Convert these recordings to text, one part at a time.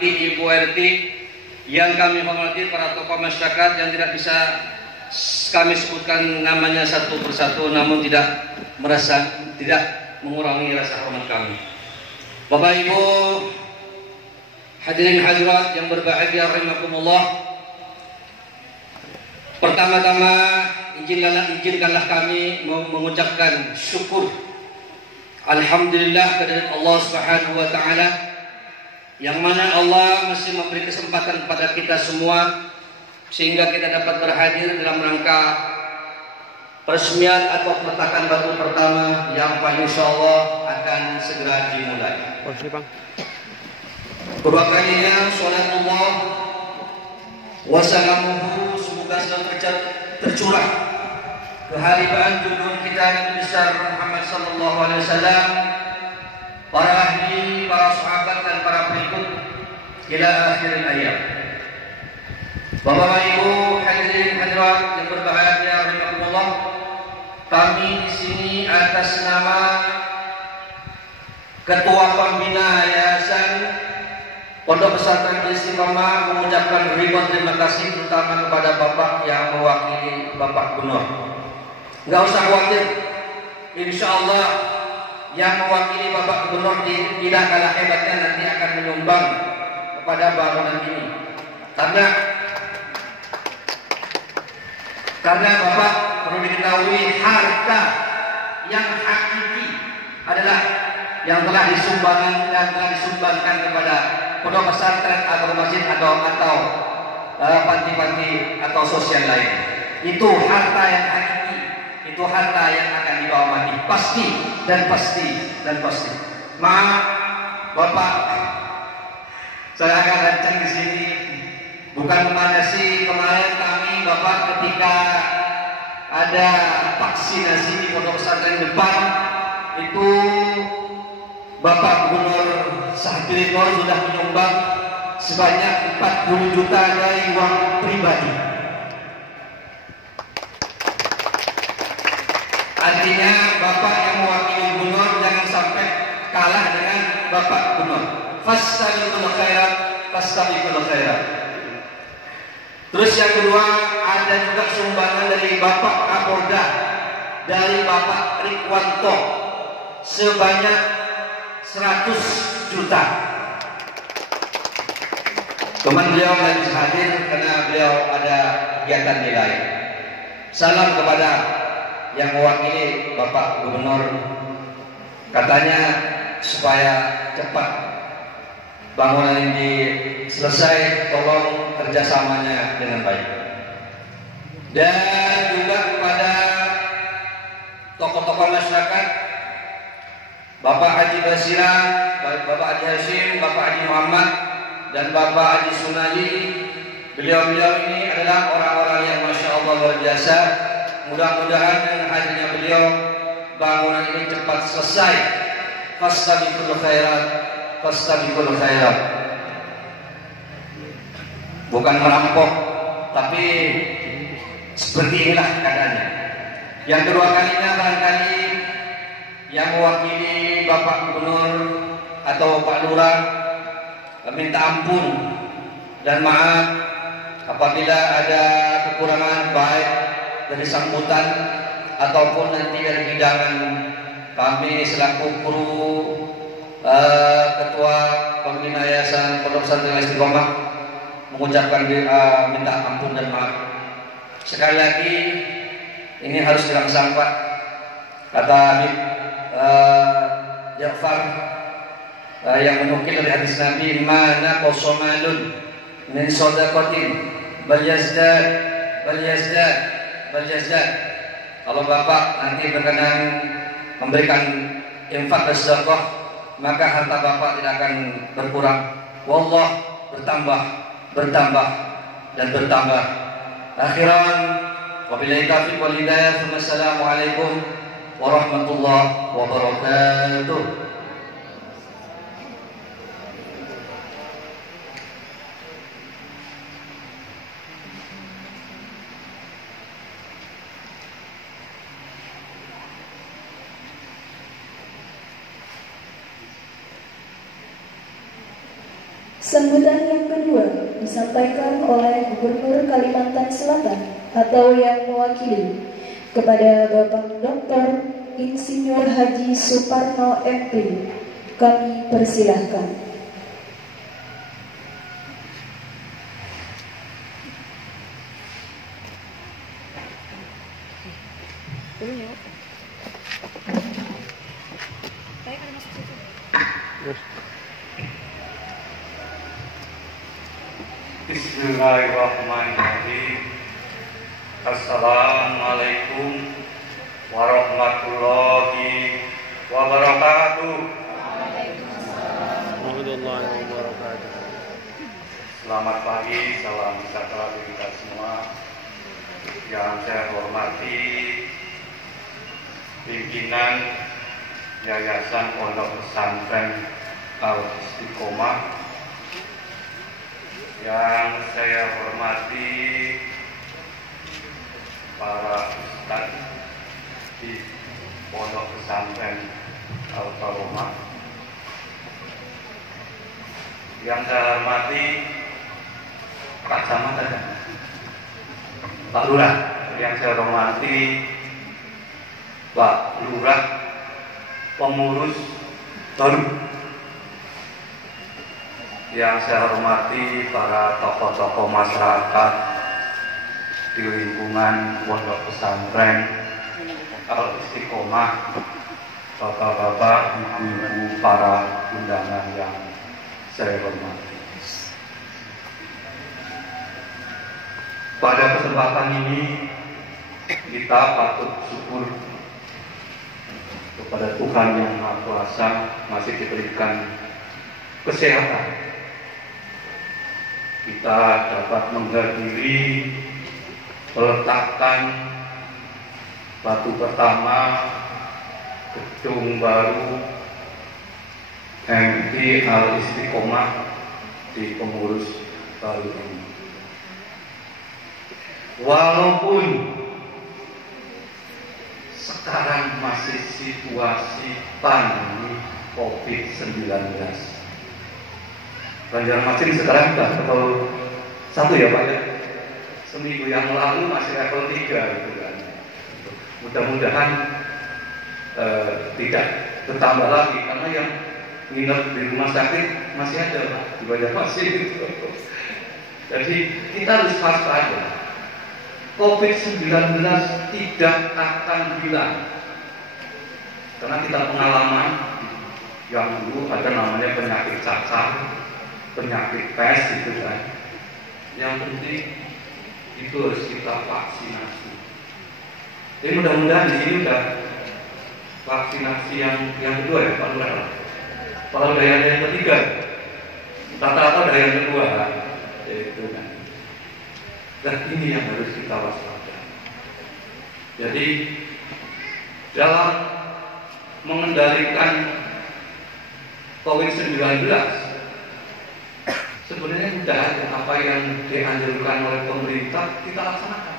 Ibu RT yang kami hormati, para tokoh masyarakat yang tidak bisa kami sebutkan namanya satu persatu, namun tidak mengurangi rasa hormat kami. Bapak Ibu hadirin hadirat yang berbahagia rahimakumullah, pertama-tama izinkanlah kami mengucapkan syukur alhamdulillah kepada Allah Subhanahu wa taala, yang mana Allah masih memberi kesempatan kepada kita semua sehingga kita dapat berhadir dalam rangka peresmian atau peletakan batu pertama yang insyaallah akan segera dimulai. Kedua kalinya salatullah wassalamuhu, semoga selalu tercurah keharibaan junjungan kita Nabi besar Muhammad sallallahu alaihi wasallam, para ahli, para sahabat dan para pengikut ila akhir ayat. Bapak Ibu hadirin hadirat yang berbahagia rahimakumullah, kami di sini atas nama Ketua Pembina Yayasan Pondok Pesantren Istiqomah mengucapkan ribuan terima kasih terutama kepada Bapak yang mewakili Bapak Gubernur. Enggak usah khawatir, insyaallah yang mewakili Bapak Gubernur tidak kalah hebatnya nanti akan menyumbang kepada bangunan ini. Karena Bapak perlu diketahui, harta yang hakiki adalah yang telah disumbangkan kepada pondok pesantren atau masjid atau panti-panti atau sosial lain. Itu harta yang hakiki, itu harta yang akan dibawa mati, pasti. Maaf Bapak, saya akan rancang di sini bukan memadasi. Kemarin kami Bapak ketika ada vaksinasi di pondok pesantren depan itu, Bapak Gubernur Sahbirino sudah menyumbang sebanyak 40 juta dari uang pribadi. Artinya Bapak yang mewakili Gubernur jangan sampai kalah dengan Bapak Gubernur. Fastabiqul khairat, fastabiqul khairat. Terus yang kedua, ada juga sumbangan dari Bapak Kapolda, dari Bapak Rikwanto sebanyak 100 juta. Teman beliau lagi hadir karena beliau ada kegiatan di lain. Salam kepada yang mewakili Bapak Gubernur, katanya supaya cepat bangunan ini selesai, tolong kerjasamanya dengan baik. Dan juga kepada tokoh-tokoh masyarakat, Bapak Haji Basira, Bapak Haji Hashim, Bapak Haji Muhammad, dan Bapak Haji Sunali. Beliau-beliau ini adalah orang-orang yang Masya Allah luar biasa. Mudah-mudahan dengan hadirnya beliau bangunan ini cepat selesai. Fastabiqul khairat, fastabiqul khairat. Bukan merampok, tapi seperti inilah keadaannya. Yang kedua kalinya barangkali yang mewakili Bapak Gubernur atau Pak Lurah minta ampun dan maaf apabila ada kekurangan baik dari sambutan ataupun nanti dari hidangan. Kami selaku kru Ketua Pembina Yayasan Pondok Pesantren Istiqomah mengucapkan minta ampun dan maaf. Sekali lagi ini harus dilaksanakan, Pak. Kata Habib Ja'far yang menukil dari hadis Nabi, mana qasamalun min shadaqatin bal yazdad. Kalau Bapak nanti berkenan memberikan infak dan sedekah, maka harta Bapak tidak akan berkurang. Wallah, bertambah dan bertambah. Akhiran, wabillahi taufiq wal hidayah. Wassalamualaikum warahmatullahi wabarakatuh. Sambutan yang kedua disampaikan oleh Gubernur Kalimantan Selatan atau yang mewakili kepada Bapak Dr. Insinyur Haji Suparno MP. Kami persilahkan. Bismillahirrahmanirrahim. Assalamualaikum warahmatullahi wabarakatuh. Selamat pagi, salam sejahtera bagi kita semua. Yang saya hormati pimpinan Yayasan Pondok Pesantren Al-Istiqomah, yang saya hormati para ustaz di Pondok Pesantren Al-Istiqomah, yang saya hormati Pak Camat, Pak Lurah, yang saya hormati Pak Lurah, pengurus baru, yang saya hormati para tokoh-tokoh masyarakat di lingkungan Pondok Pesantren Al-Istiqomah, bapak-bapak, ibu-ibu, para undangan yang saya hormati. Pada kesempatan ini kita patut syukur kepada Tuhan Yang Maha Kuasa masih diberikan kesehatan. Kita dapat menghadiri peletakan batu pertama gedung baru MT Al-Istiqomah di pengurus baru ini. Walaupun sekarang masih situasi pandemi COVID-19, Banjarmasin sekarang sudah level 1 ya Pak ya. Seminggu yang lalu masih level 3 gitu kan. Mudah-mudahan tidak bertambah lagi, karena yang nginep di rumah sakit masih ada Pak, di Banjarmasin gitu. Jadi kita harus waspada. COVID-19 tidak akan hilang, karena kita pengalaman yang dulu ada namanya penyakit cacar, penyakit pes gitu kan. Yang penting itu harus kita vaksinasi. Jadi mudah-mudahan di sini udah vaksinasi yang kedua ya Pak Lurah. Kalau udah yang ketiga, rata-rata udah yang kedua kan. Itu kan. Dan ini yang harus kita waspada. Jadi dalam mengendalikan COVID-19 sebenarnya sudah ada apa yang dianjurkan oleh pemerintah, kita laksanakan.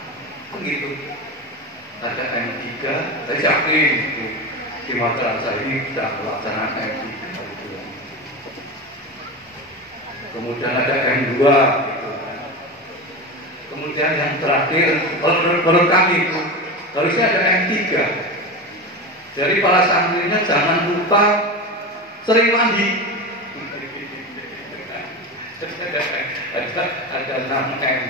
Begitu. Ada M3, saya yakin itu di masyarakat ini sudah melaksanakan M3. Kemudian ada M2. Kemudian yang terakhir, menurut kami itu harusnya ada M3. Jadi para santrinya jangan lupa sering mandi. Ada 6M.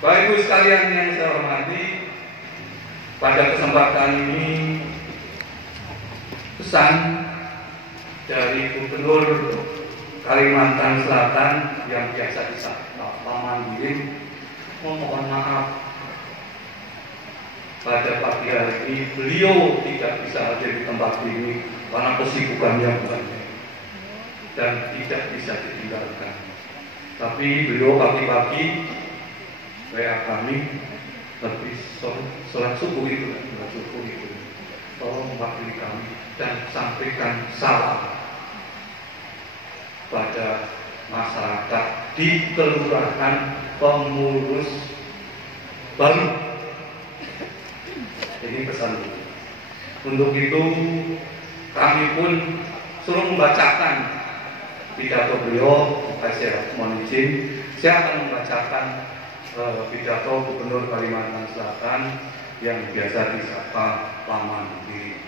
Bapak Ibu sekalian yang saya hormati, pada kesempatan ini pesan dari Gubernur Kalimantan Selatan yang biasa disapa Pak Mandirin, mohon maaf pada pagi hari ini beliau tidak bisa hadir di tempat ini karena kesibukan yang banyak dan tidak bisa ditinggalkan. Tapi beliau pagi-pagi WA kami lebih sholat subuh itu, tolong mewakili kami dan sampaikan salam pada masyarakat di kelurahan pengurus baru. Ini pesan. Untuk itu kami pun suruh membacakan pidato beliau, saya mohon izin, saya akan membacakan pidato Gubernur Kalimantan Selatan yang biasa disapa Laman Diri.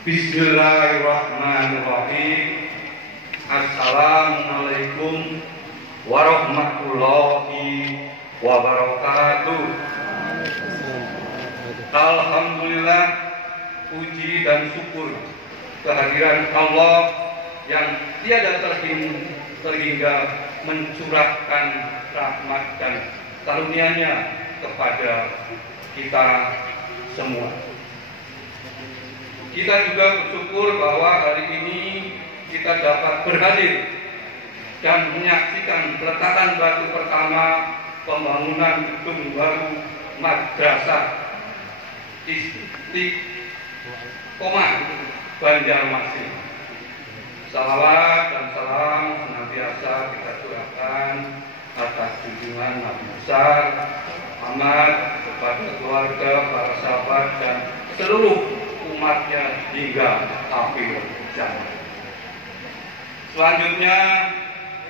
Bismillahirrahmanirrahim. Assalamualaikum warahmatullahi wabarakatuh. Alhamdulillah, puji dan syukur kehadiran Allah yang tiada terhingga mencurahkan rahmat dan karunia-Nya kepada kita semua. Kita juga bersyukur bahwa hari ini kita dapat berhadir dan menyaksikan peletakan batu pertama pembangunan gedung baru Madrasah Istiqomah Banjarmasin. Salawat dan salam senantiasa kita curahkan atas junjungan Nabi besar Muhammad, kepada keluarga, para sahabat dan seluruh umatnya hingga akhir zaman. Selanjutnya,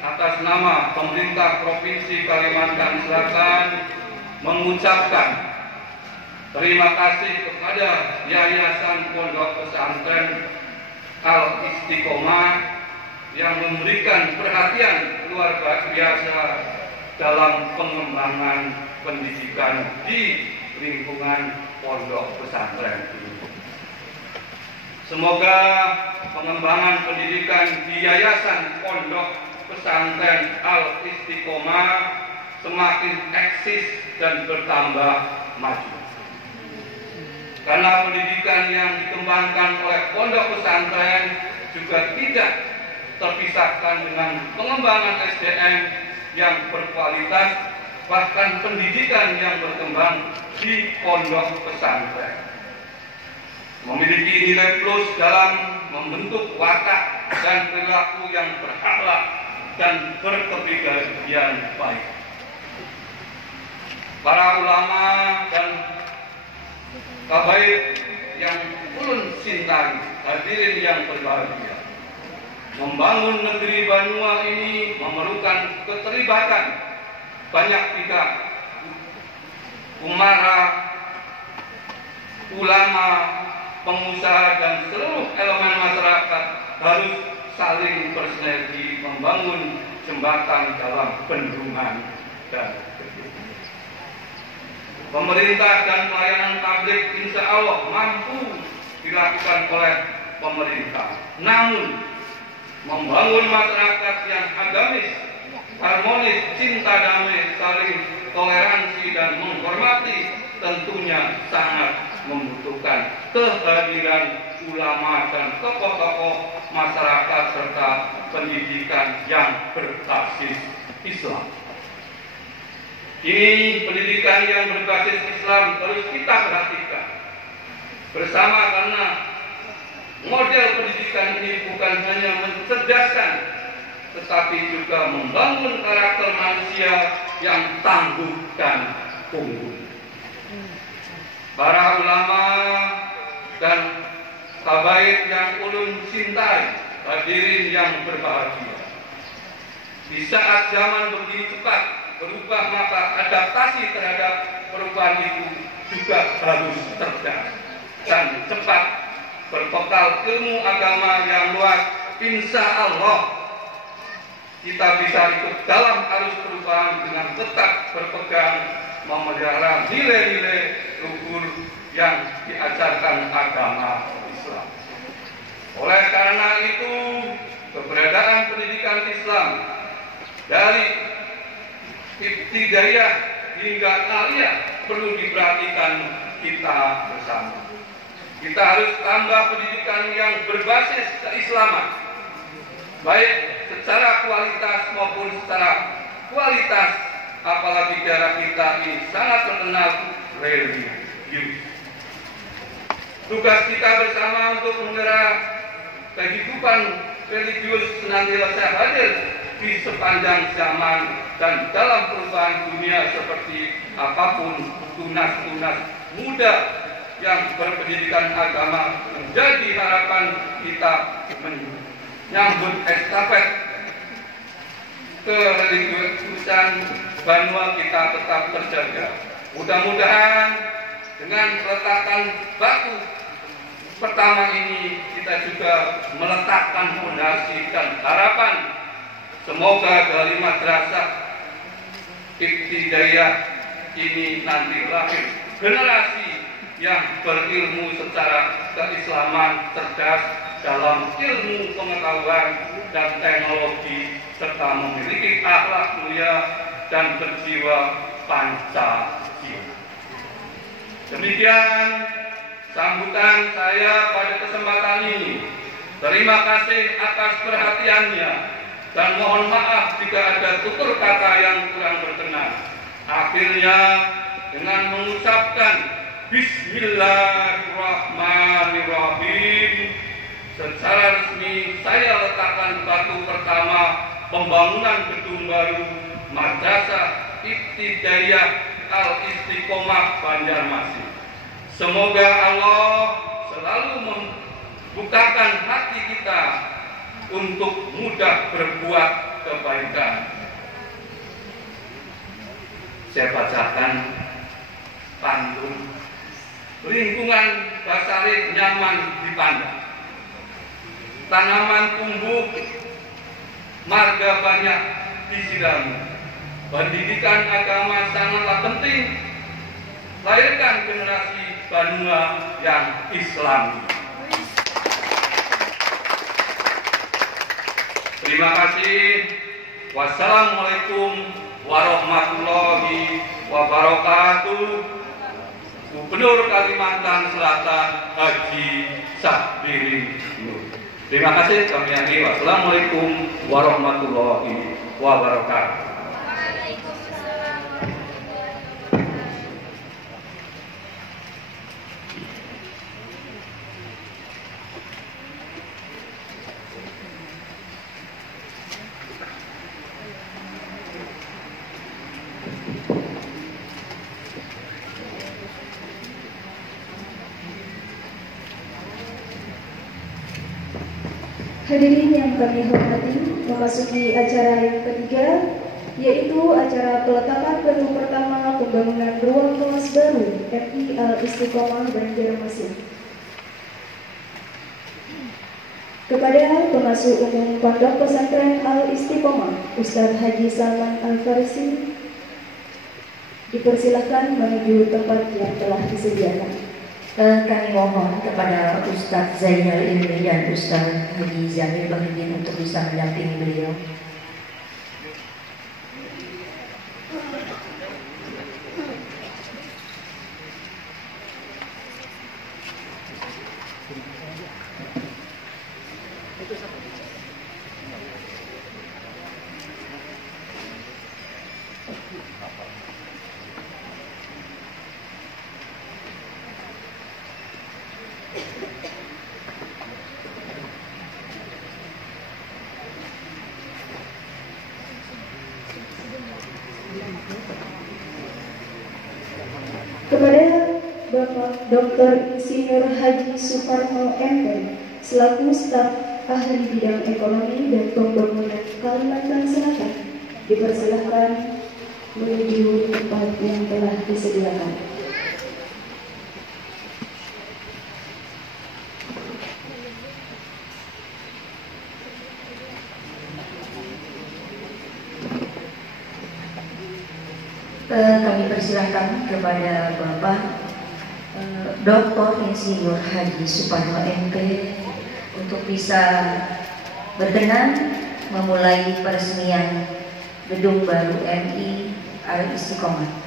atas nama pemerintah Provinsi Kalimantan Selatan mengucapkan terima kasih kepada Yayasan Pondok Pesantren Al-Istiqomah yang memberikan perhatian luar biasa dalam pengembangan pendidikan di lingkungan pondok pesantren ini. Semoga pengembangan pendidikan di Yayasan Pondok Pesantren Al-Istiqomah semakin eksis dan bertambah maju. Karena pendidikan yang dikembangkan oleh pondok pesantren juga tidak terpisahkan dengan pengembangan SDM yang berkualitas, bahkan pendidikan yang berkembang di pondok pesantren memiliki nilai plus dalam membentuk watak dan perilaku yang berakhlak dan berkepribadian baik. Para ulama dan kabair yang ulun cintai, hadirin yang berbahagia, membangun negeri Banua ini memerlukan keterlibatan banyak pihak, umara, ulama, pengusaha dan seluruh elemen masyarakat harus saling bersinergi membangun jembatan dalam bendungan dan pemerintah dan pelayanan publik insya Allah mampu dilakukan oleh pemerintah. Namun, membangun masyarakat yang agamis, harmonis, cinta damai, saling toleransi dan menghormati tentunya sangat membutuhkan kehadiran ulama dan tokoh-tokoh masyarakat serta pendidikan yang berbasis Islam. Ini pendidikan yang berbasis Islam harus kita perhatikan bersama, karena model pendidikan ini bukan hanya mencerdaskan tetapi juga membangun karakter manusia yang tangguh dan unggul. Para ulama dan habaib yang ulun cintai, hadirin yang berbahagia, di saat zaman begitu cepat berubah, maka adaptasi terhadap perubahan itu juga harus cerdas dan cepat. Berbekal ilmu agama yang luas, insya Allah kita bisa ikut dalam arus perubahan dengan tetap berpegang memelihara nilai-nilai luhur yang diajarkan agama Islam. Oleh karena itu, keberadaan pendidikan Islam dari ibtidaiyah hingga aliyah perlu diperhatikan kita bersama. Kita harus tambah pendidikan yang berbasis keislaman, baik secara kualitas maupun secara kualitas, apalagi daerah kita ini sangat terkenal religius. Tugas kita bersama untuk menggerak kehidupan religius senantiasa hadir di sepanjang zaman dan dalam perubahan dunia seperti apapun tunas-tunas muda yang berpendidikan agama menjadi harapan kita menyambut estafet kereligiusan Banua kita tetap terjaga. Mudah-mudahan dengan peletakan batu pertama ini kita juga meletakkan fondasi dan harapan semoga dari madrasah ibtidaiyah ini nanti lahir generasi yang berilmu secara keislaman, cerdas dalam ilmu pengetahuan dan teknologi, serta memiliki akhlak mulia dan berjiwa Pancasila. Demikian sambutan saya pada kesempatan ini. Terima kasih atas perhatiannya dan mohon maaf jika ada tutur kata yang kurang berkenan. Akhirnya dengan mengucapkan Bismillahirrahmanirrahim, secara resmi saya letakkan batu pertama pembangunan gedung baru Madrasah Ibtidaiyah Al-Istiqomah Banjarmasin. Semoga Allah selalu membukakan hati kita untuk mudah berbuat kebaikan. Saya bacakan pantun. Lingkungan Basari nyaman dipandang, tanaman tumbuh, marga banyak disirami. Pendidikan agama sangatlah penting, lahirkan generasi Banua yang Islami. Terima kasih. Wassalamualaikum warahmatullahi wabarakatuh. Gubernur Kalimantan Selatan Haji Sahbirin Nur. Terima kasih kami akhiri. Wassalamualaikum warahmatullahi wabarakatuh. Hadirin yang kami hormati, memasuki acara yang ketiga, yaitu acara peletakan batu pertama pembangunan ruang kelas baru MI Al-Istiqomah Banjarmasin. Kepada pengasuh umum Pondok Pesantren Al-Istiqomah, Ustadz Haji Salman Al-Farisi, dipersilakan menuju tempat yang telah disediakan. Kami mohon kepada Ustadz Zainal Ilmi dan Ustadz Haji Zamil Bahidin untuk bisa mendampingi beliau. Kepada Bapak Dr. Insinyur Haji Suparno MP selaku staf ahli bidang ekonomi dan pembangunan Kalimantan Selatan, dipersilahkan menuju tempat yang telah disediakan. Kami persilahkan kepada Bapak Dr. Insinyur Haji Suparno MP untuk bisa berkenan memulai peresmian gedung baru MI Al-Istiqomah.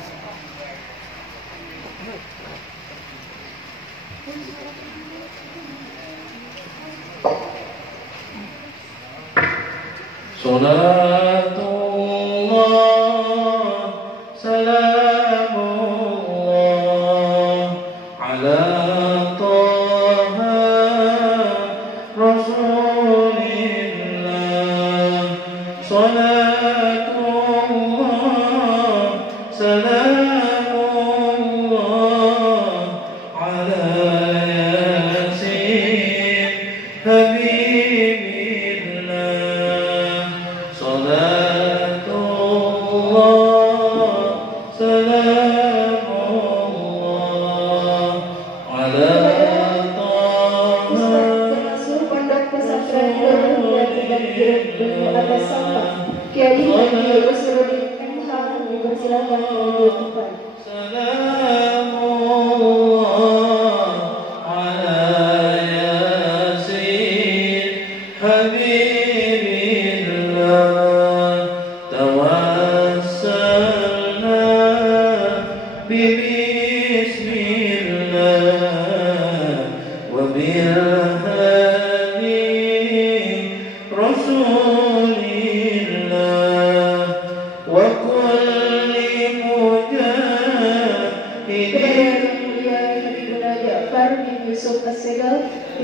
Salamullah ala Benu Atas Sampah, Kiai Haji Usrudin MH dipersilakan menuju tempat.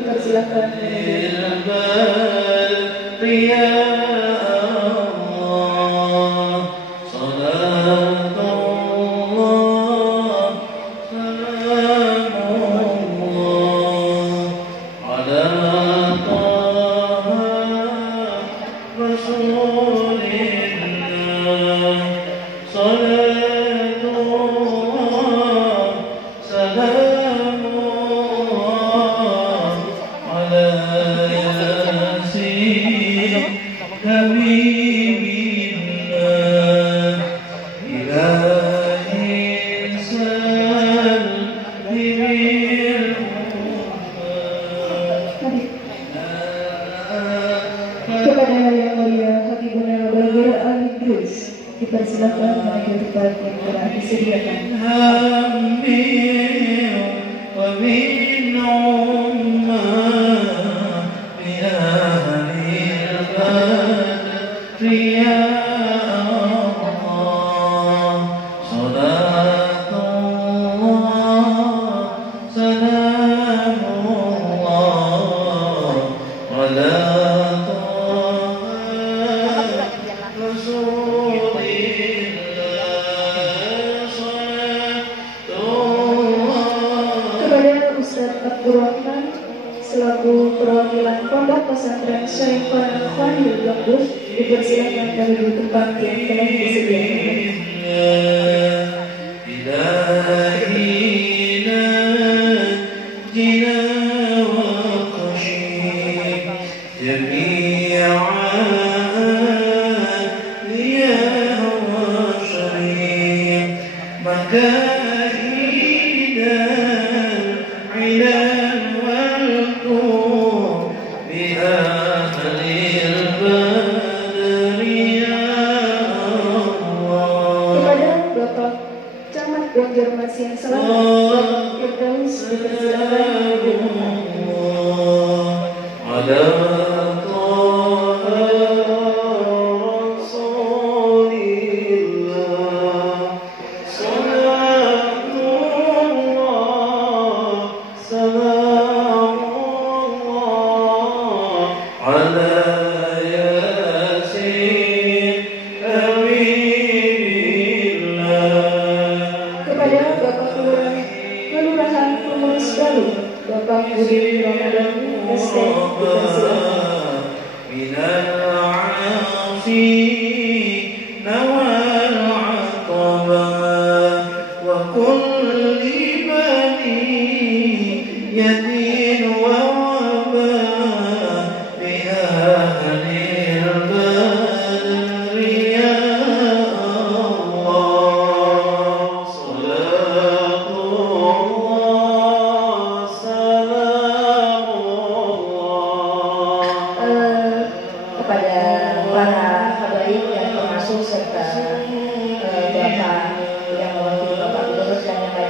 Dipersilakan dipersilakan menuju tempat yang telah disediakan. Selaku perwakilan Pondok Pesantren Syaiful Khalil Lembus dipersilakan menuju tempat yang telah disediakan. Banjarmasin Selatan, Firdaus dipersilakan Bapak Budi Ramadan ST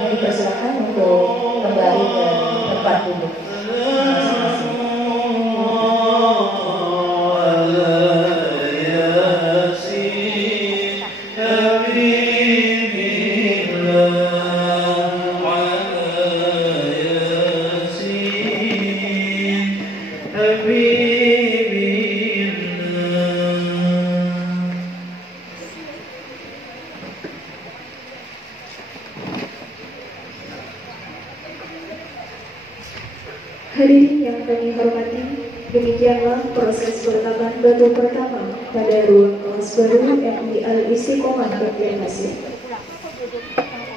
dipersilakan untuk kembali ke tempat duduk masing-masing. Hadirin yang kami hormati, demikianlah proses peletakan batu pertama pada ruang kelas baru MI Al-Istiqomah Banjarmasin.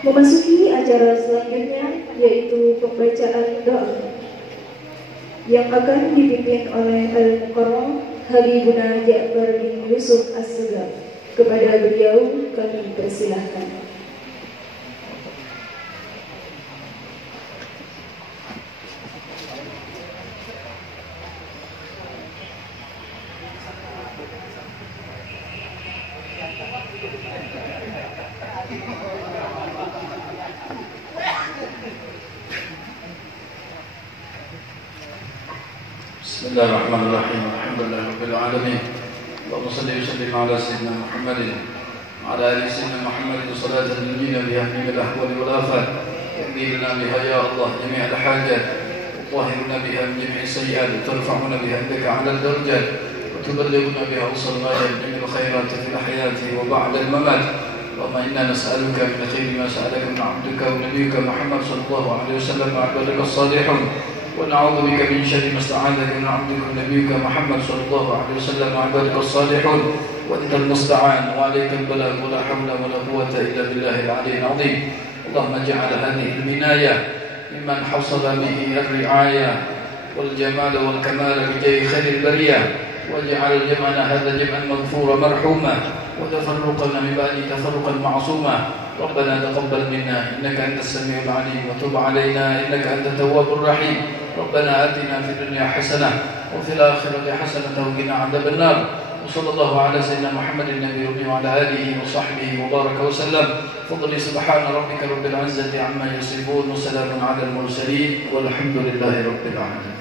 Memasuki acara selanjutnya yaitu pembacaan doa yang akan dipimpin oleh Al-Mukarram Habibuna Ja'far bin Yusuf As-Segaf. Kepada beliau kami persilahkan. بسم الله الرحمن الرحيم الحمد لله رب العالمين اللهم صل وسلم على سيدنا محمد وعلى ال سيدنا محمد صلاة تنجينا بها من الاحوال والافات تقضي لنا بها يا الله جميع الحاجات وطهرنا بها من جميع السيئات وترفعنا بها عندك على الدرجات وتبلغنا بها اوصل ما جميع الخيرات في الحياة وبعد الممات. اللهم انا نسالك من خير ما سالك من عبدك ونبيك محمد صلى الله عليه وسلم وعبادك الصالحون، ونعوذ بك من شر ما استعاذك من عبدك ونبيك محمد صلى الله عليه وسلم وعبادك الصالحون، وانت المستعان وعليك البلاغ ولا حول ولا قوة الا بالله العلي العظيم. اللهم اجعل هذه البناية ممن حصل به الرعاية والجمال والكمال بجاه خير البرية، واجعل جمعنا هذا جمعا مغفورا مرحوما، وتفرقنا من بعد تفرقا معصوما. ربنا تقبل منا انك انت السميع العليم، وتب علينا انك انت التواب الرحيم. ربنا آتنا في الدنيا حسنة وفي الآخرة حسنة وقنا عذاب النار. وصلى الله على سيدنا محمد النبي الأمي وعلى آله وصحبه وبارك وسلم. فضل سبحان ربك رب العزة عما يصفون وسلام على المرسلين والحمد لله رب العالمين.